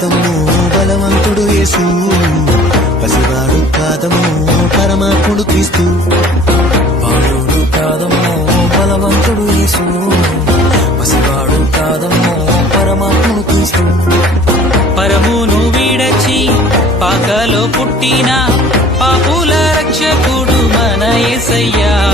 కాదమ్మో బలవంతుడు యేసు, పసివాడు కాదమ్మో పరమాత్ముడు క్రీస్తు. బాలుడు కాదమ్మో బలవంతుడు యేసు, పసివాడు కాదమ్మో పరమాత్ముడు క్రీస్తు. పరమును విడచి పాకలో పుట్టిన పాపుల రక్షకుడు మన యేసయ్యా.